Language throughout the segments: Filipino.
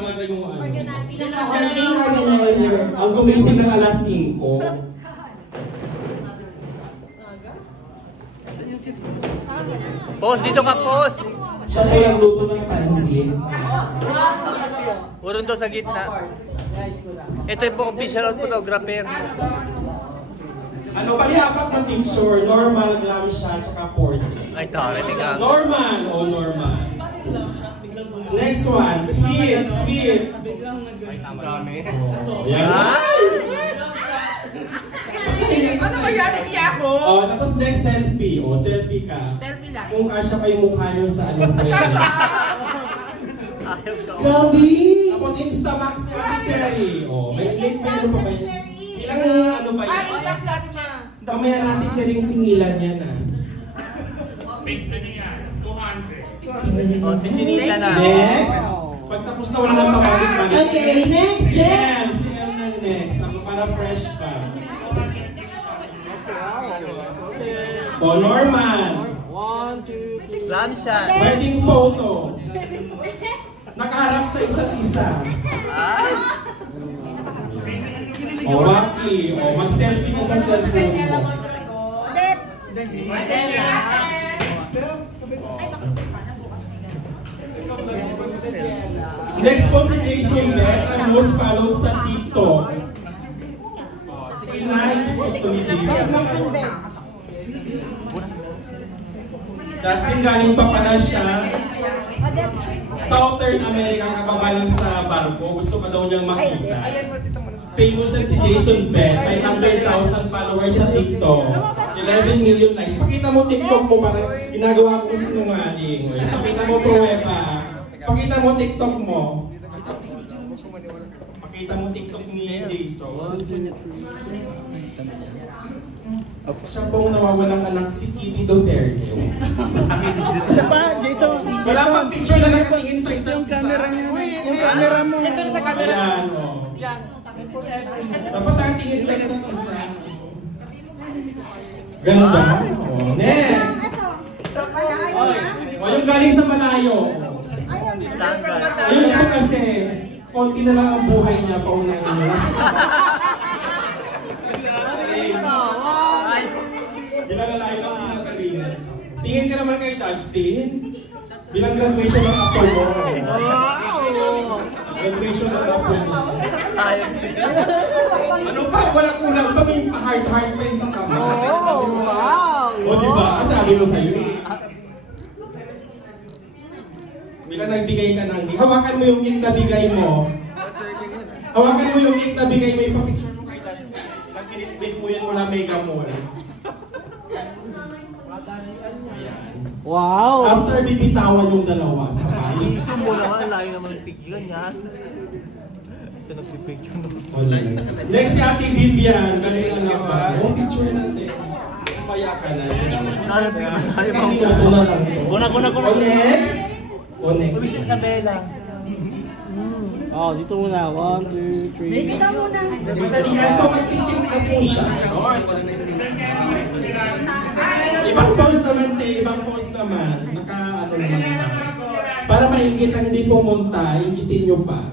talaga yung ano. Organizer. Ang gumising ng alas 5. Pause, dito ka, pause! Siya po yung luto ng pansit. Urong daw sa gitna. Ito yung official photographer. Ano, bali apat na picture, normal, glam shot, tsaka portrait. Ay, tara, tiga. Normal, oh normal. Next one, sweet, sweet. Dami. Yan. Ano kaya nagiyak ko? Oh, tapos next selfie. Oh, selfie ka. Selfie lang. Kung kasya pa yung mukha nyo sa ano friend. Ayaw ka. Grabe! Tapos Instamax ni Ate Cherry. Oh, may ano pa ba yun? Ilang ano pa yun? Ay, tax natin siya. Kamaya natin Cherry yung singilan yan ah. Big na niya, 200. Oh, si Chinita na. Next! Pagtapos na wala nang pabalik-balik. Okay, next, Jen! Si M na next. Ako para fresh pa. Oh, Norman! 1, 2, 3. Glam shot. Wedding photo. Nakaharap sa isa't isa. Oh, Waki. Oh, mag-selfie ka sa cellphone mo. Next po si Jason Beth, ang most followed sa TikTok. Sige na, i-TikTok to ni Jason. Dustin, galing pa pala siya. Southern America, kababalang sa barko. Gusto pa daw niyang makita. Famous yan si Jason Beth. May 100,000 followers sa TikTok. 11 million likes. Pakita mo TikTok mo para ginagawa ko sinungaling. Pakita mo pruweba. Pakita mo TikTok mo. Pakita mo TikTok ni Jason. Siya pong nawawalang anak si Kitty Duterte. Isa pa, Jason. Wala pang picture na nakatingin sa isa't Yung isa. camera niya. Yung camera mo. Ito sa camera. Ayan, oh. Dapat nakatingin sa isa't isa. Ganda. Oh, next. O, yung galing sa malayo. Ayun, ito kasi, konti na lang ang buhay niya, paunahin niya. Ginagalayo lang pinagalingan. Tingin ka naman kay Dustin. Bilang graduation ng apo mo. Graduation ng apo mo. Ano pa? Wala kulang pa. May heart-heart pa yun sa kamay. O diba? Sabi mo sa'yo eh. Bilang nagbigay ka ng cake. Hawakan mo yung cake na bigay mo. Hawakan mo yung cake na bigay mo. Ipapicture mo kay Dustin. Nagpinitbit mo yan mula Mega Mall. Wow! After bibitawan yung dalawa sa bahay. Gusto mo naman, layo naman yung picture niya. Ito nagpipicture mo. Next si Ate Vivian. Kanina na ba? Oh, picture natin. Paya ka na siya. Minuto na lang ito. Guna. O next? O next? Isabela. Oh, dito muna. 1, 2, 3. Dito muna. Madalian po, magtitig na po siya. Ibang post naman, ibang post naman. Naka-ano naman. Para maingit ang hindi pumunta, ingitin nyo pa.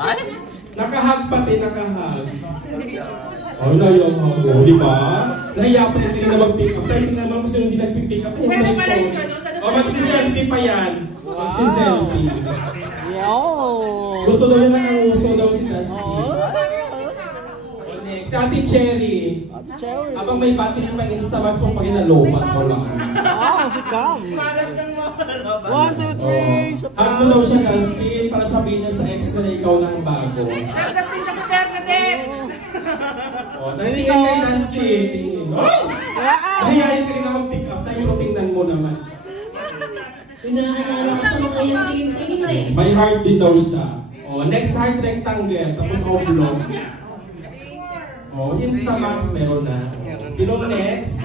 Ay? Nakahag pati, nakahag. Oh, na yung hug. Di ba? Nahiya pa hindi na mag-pick up. Pero hindi naman kasi hindi nag-pick up. Pwede pala yun. O, magsiselfie pa yan. Magsiselfie. Yo! Gusto daw niya nanganguso daw si Dustin. Si Ate Cherry. Cherry. Abang may battery pang Instamax mo pag inalobat ko lang. Oh, si Cam. Malas ng mga 1, 2, 3. Hug mo daw siya, Dustin, para sabihin niya sa ex na ikaw ng bago. Nagdastin siya sa Bernadette! O, nangtingin kay Dustin. Ay! Nahihayin ka rin na mag-pick up. Tayo tingnan mo naman. Pinaalala ko sa mga yung tingin-tingin eh. May heart din daw siya. O, next heart rectangle, tapos oblong. O, Instamax meron na. Sino next?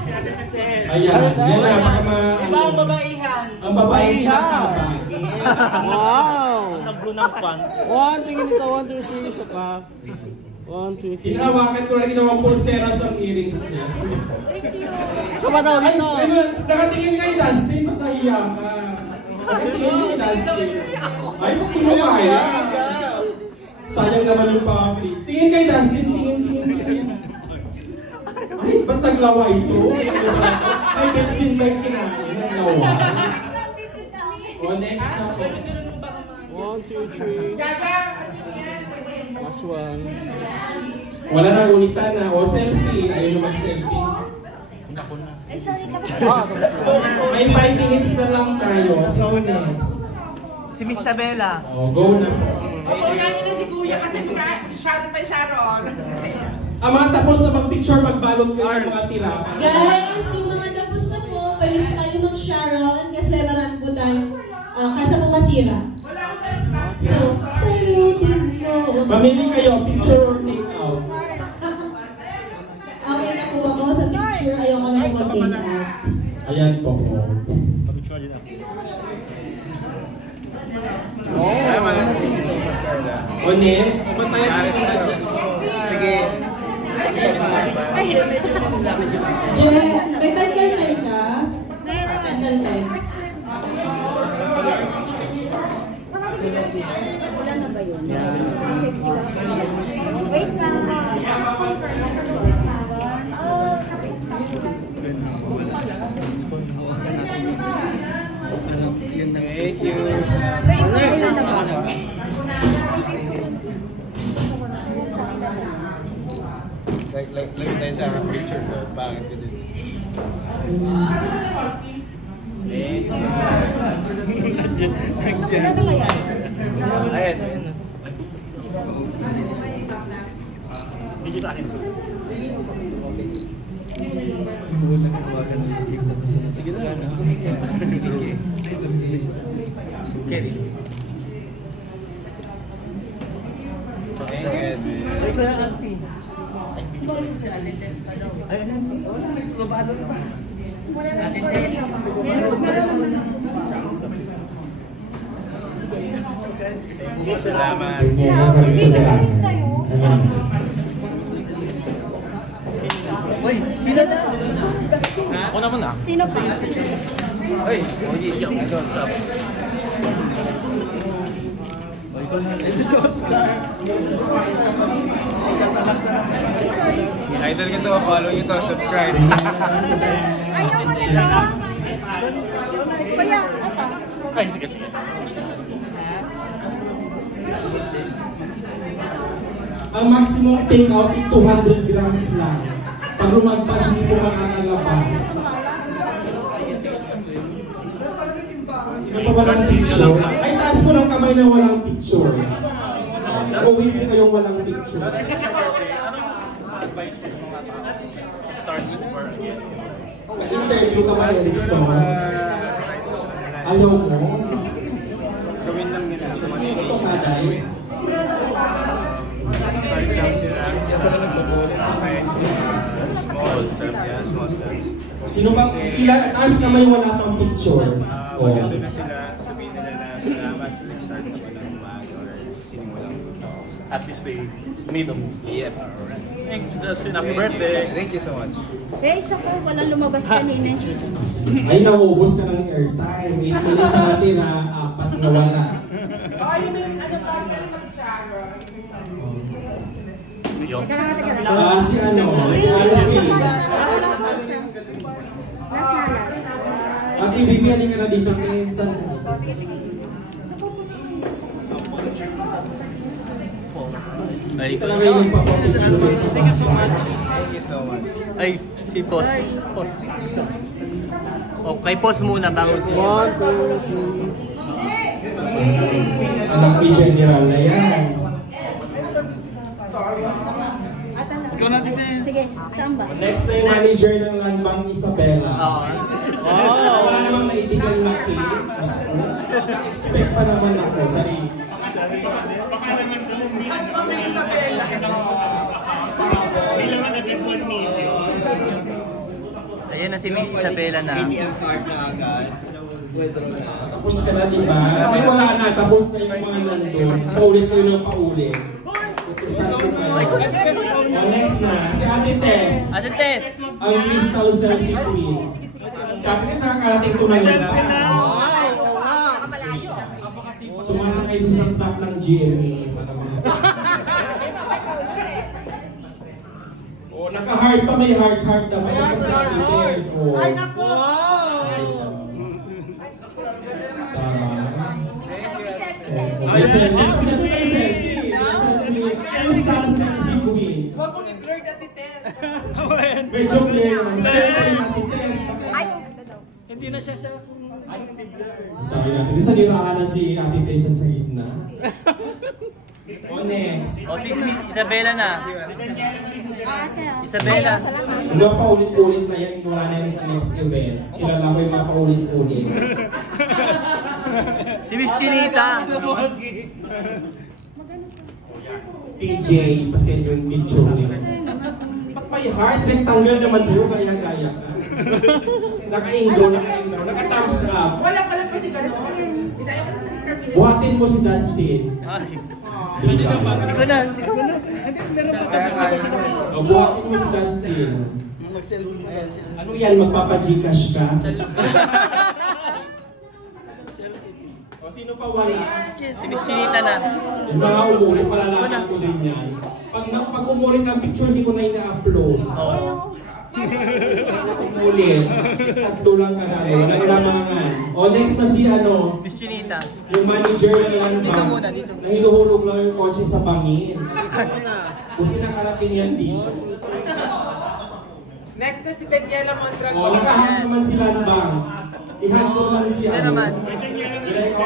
Ayan, yan na, baka Ibang babaihan. ang babae kinakaba. Wow! Nag-blue ng pan. 1, tingin dito. 1, 2, 3. Isa pa. 1, 2, 3. Hinahawakan ko na ginawang pulsera sa earrings niya. Siya ba daw Ay, dito? ayun, nakatingin kay Dustin, matahiya ka. Nakatingin kay Dustin. Ay, ba't di mo kaya? naman yung pa-click. Tingin kay Dustin, tingin. Ay, ba't naglawa ito? Ay, bensin ba yung kinain? Naglawa. O, next na po. 1, 2, 3. Last one. Wala na ulitan na. O, selfie. Ayaw na mag-selfie. May 5 minutes na lang tayo. So, next. Si Miss Isabela. O, go na po. Opo, namin na si Kuya kasi Sharon pa Sharon. Mga tapos na mag-picture, magbalot kayo ng mga tira. Guys, yung mga tapos na po, pwede po tayo mag-Sharon kasi marami po tayo kasa po masira. So, pulutin mo. Mamili kayo, picture or take out. Okay na po ako sa picture, ayoko na po mag-take out. Ayan po po. O next, naman tayo. Je, may tanggal pen ka? Tanggal pen. Wala na ba yun? Wait lang. Thank you. Wala na ba? Like tayo sa picture ko, pangit ko din. Wala na ba yan? Ayan. Video sa akin. Sige na. Kenny. Ay, kaya Alfie. Ay, ano? Babalo na ba? Salamat. Uy, sino na? Ako naman ah. Sino pa? Ay, Oye, what's up? Idol ko to, follow nyo to, subscribe. Ayaw mo nito. Kuya, ito. Ay, sige. Ang maximum take out ay 200 grams lang. Pag lumagpas, hindi po makakalabas. Sino pa walang picture? Ay, taas po ng kamay na walang picture. Uwi po kayong walang picture. Advice mo sa mga tao? Starting for again. Na-interview ka ba, Erickson? Ayaw mo? Gawin lang nila. Ito kaday. Start lang sila. Okay. Small steps. Yeah, small steps. Sino ba? Taas kamay wala pang picture. Maganda na sila. Sabihin nila na salamat. Nag-start na ba ng umaga or sinimulang At least they made them. Yep. Thanks, Dustin. Happy birthday. Thank you so much. Eh, isa ko, walang lumabas kanina. Ay, naubos ka ng airtime. 8 minutes na natira, 4 na wala. Ay, may ano pa, kanina Sharon. Teka lang. Si ano? Si Alvin. Last na lang. Ate, bibigyan ka na dito. Saan ka dito? Ay, Ito lang kayo magpapapicture basta pasok. Thank you so much. Ay, si Pos. Okay, pause muna bago. 1, 2, 3. Anak ni General na yan. Ikaw na dito. Sige, saan ba? Next na yung manager ng Landbank Isabela. Wala namang naibigay na cake. Expect pa naman ako. Sorry. Baka naman daw may Isabela. May naman agad 1 million. Ayan na si Miss Isabela na. Tapos ka na, di ba? Ay, wala na. Tapos na yung mga nandun. Paulit kayo ng paulit. Utusan ko kayo. Next na, si Ate Tess. Ate Tess! Ang Crystal Selfie Queen. Sabi niya sa karating to na yun. Sumasakay siya sa top ng GMA. Naka-heart pa, may heart dapat. Kasi Ate Tess. Oh. Ay, naku! Tama. Okay, selfie. Kasi may selfie. Gusto na selfie queen. Huwag mong i-blur ka, Tites. Medyo clear naman. Dahil pa yung Ate Tess. Hindi na siya siya. Tayo natin. Gusto niraan na si Ate Tess sa gitna. O next. O si Isabela na. Ate, oh. Isabela. Ano pa ulit-ulit na yan, wala na yan sa next event. Kilala ko yung mga paulit-ulit. Si Miss Chinita. PJ, pasend yung picture niya. Pag may heart, rectangle naman sa'yo, gaya-gaya ka. Naka-intro, naka-thumbs up. Wala pala pwede ka naman. Bitayo ka na sa liquor bill. Buhatin mo si Dustin. Hindi naman. Hindi ko na. O, buhatin mo si Dustin. Ano yan, magpapa-Gcash ka? O, sino pa wala? Si Miss Chinita na. Yung mga umulit, malalaman ko din yan. Pag umulit ang picture, hindi ko na ina-upload. Oo. Umulit. Tatlo lang kanari. Walang lamangan. O, next na si ano, Miss Chinita. yung manager ng land Dito bank. muna, dito. Na hinuhulog lang yung kotse sa bangin. Buti nakarating yan dito. Next na si Daniela Mondragon. O, nakahat naman si land bank. Ihag mo naman si Hindi ano. naman.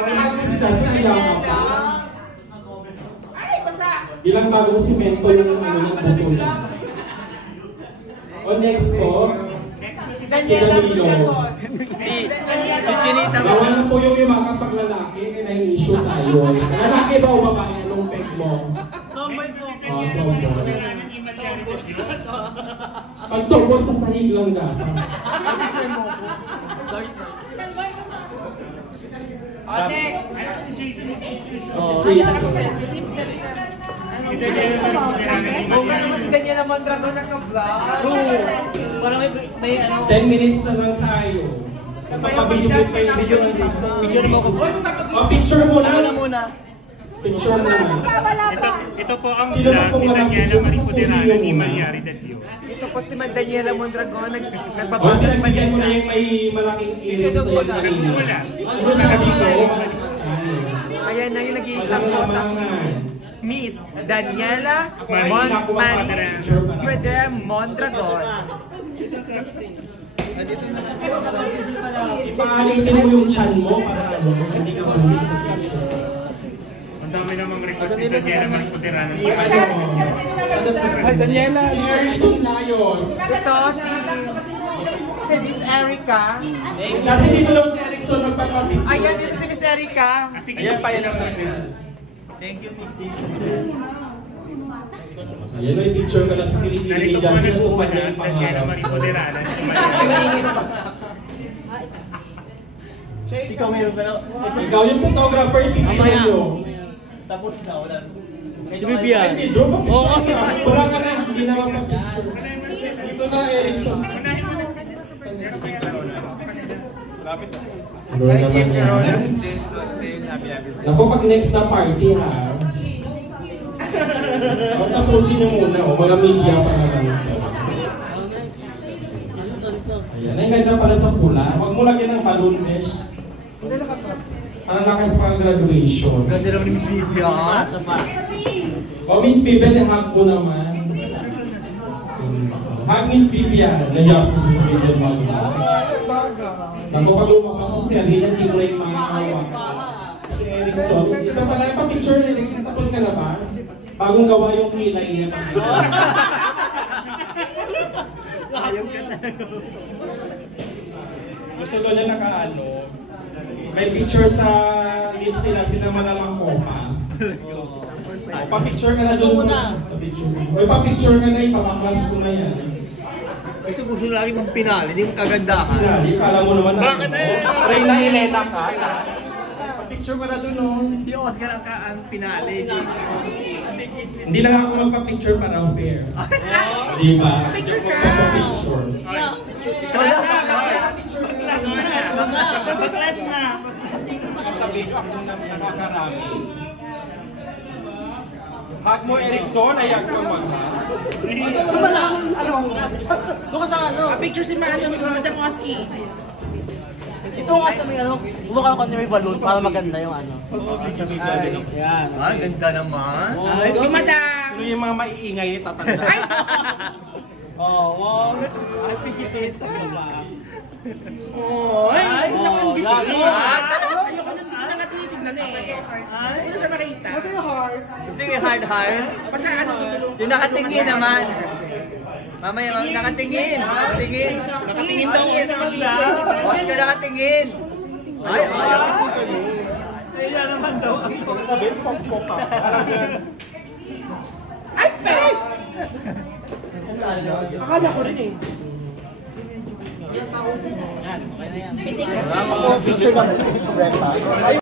Ihag mo si Das, kaya ka pa. Ay, basa! Bilang bagong simento yung ano ng buto niya. O, next po. Si Daniela Danilo. Mondragon. Si Chinita. Bawal na po yung mga kapag lalaki, kaya na-issue tayo. Lalaki ba o babae? Anong peg mo? Tomboy po. O, tomboy. Pag tomboy, sa sahig lang dapat. Sorry. O, next. O, si Ay, Jason. nakaselfie. Sige, selfie ka. Huwag ka naman si Daniela Mondragon naka-vlog. Parang may ano. 10 minutes na lang tayo. Sa pag-video clip pa yung video ng sakto. Picture mo ko. O, picture muna. Ako na muna. Picture muna. Ito po ang Sino ba vlog pong ni walang Daniela picture? Maripuderano Tapusin ni mo muna. Malyari de Dios. Ito po si Daniela Mondragon. O, Nagpapagod pinagbigyan mo na yung may malaking earrings na yung kanina. Ano sabi ko? Ayan na yung nag-iisang Walang kota. lamangan. Miss Daniela Mondragon. Ipaalitin mo yung chan mo para ano, hindi ka mahuli sa picture. Ang dami namang request ni Daniela Maripuderano. Si ano, Ay, Daniela. si Erickson Layos. Ito si Miss Erica. Kasi dito daw si Erickson magpapapicture. Ayan dito si Miss Erica. Ayan pa yan ang Thank you, Miss D. Ayan, may picture ka na sa kilikili ni Narito po Justin. nagpupa Tupad na na yung Daniela pangarap. Maripuderano ni Malyari. Ikaw mayroon ka na. Ikaw yung photographer, picture mo. Tapos na, wala. Si Ay, Vivian. si Drew, Oo, pa-picture ka. Wala ka na, hindi na mapapicture. Dito na, Erickson. Ano naman yan? Naku, pag next na party ha. O, tapusin nyo muna, o, mga media pa naman. Ayan, ay ganda pala sa pula. Huwag mo lagyan ng balloon mesh. Parang nakas pa graduation. Ganda naman ni Miss Vivian. O, Miss Vivian, hug mo naman. Hug Miss Vivian. Nandiyan po sa Vivian hug mo. Naku, pag lumabas si Serena, hindi mo na yung makakawak. Si Erickson. Ito pala, pa-picture ni Erickson. Tapos ka na ba? Bagong gawa yung kilay niya. Ayaw ka talaga. Gusto doon niya nakaano. May picture sa lips nila, sinama ng mga kopa. O, pa-picture ka na doon. Pa-picture ka. O, pa-picture ka na, ipapaklas ko na yan. Ito gusto lagi mong pinali, hindi mo kagandahan. Hindi, kala mo naman na. Bakit eh? Reyna Elena ka. Pa-picture ka na doon, no? Si Oscar ang pinali. Hindi lang ako magpa-picture para fair. Di ba? Picture ka. Pa-picture. Ikaw lang. Class na. Sabi ko, ako na nakakarami. Hug mo, Erickson, ayak ka man. Ano ba lang? Ano? Doon ka sa ano? Picture si Madam Oski. Ito nga sa may ano, bumukha ko ni may balloon para maganda yung ano. Yan. Ah, ganda naman. Go, Madam! Sino yung mga maiingay tatanda? Ay! Oh, wow. Ay, pikitin. Ay! Oh, Nakangiti! yan. Ayoko nang tignan eh. Sino siya makita? Gusto yung hard. Basta ano, tutulong. Yung nakatingin naman. Mamaya, nakatingin. Nakatingin. Nakatingin daw Oski. Oscar nakatingin. Ay, ayaw. Ay, pe! Akala ko rin eh. Yan, okay na yan.